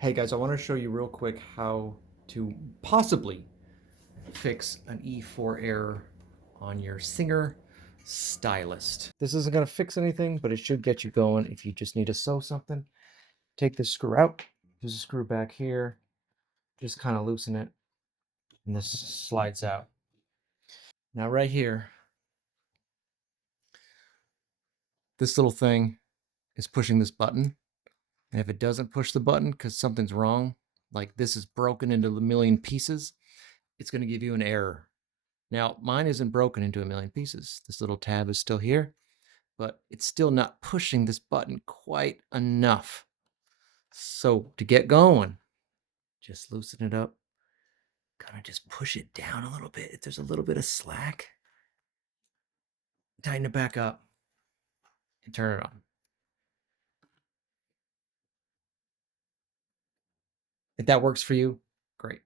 Hey guys, I want to show you real quick how to possibly fix an E4 error on your Singer Stylist. This isn't going to fix anything, but it should get you going if you just need to sew something. Take this screw out, there's a screw back here, just kind of loosen it, and this slides out. Now right here, this little thing is pushing this button, and if it doesn't push the button because something's wrong, like this is broken into a million pieces, it's going to give you an error. Now, mine isn't broken into a million pieces. This little tab is still here, but it's still not pushing this button quite enough. So to get going, just loosen it up. Kind of just push it down a little bit. If there's a little bit of slack, tighten it back up and turn it on. If that works for you, great.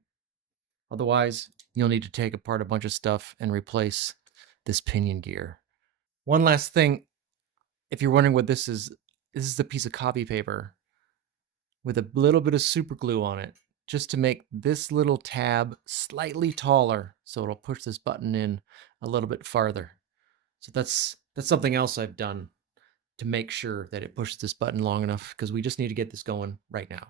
Otherwise, you'll need to take apart a bunch of stuff and replace this pinion gear. One last thing, if you're wondering what this is a piece of copy paper with a little bit of super glue on it, just to make this little tab slightly taller so it'll push this button in a little bit farther. So that's something else I've done to make sure that it pushes this button long enough, because we just need to get this going right now.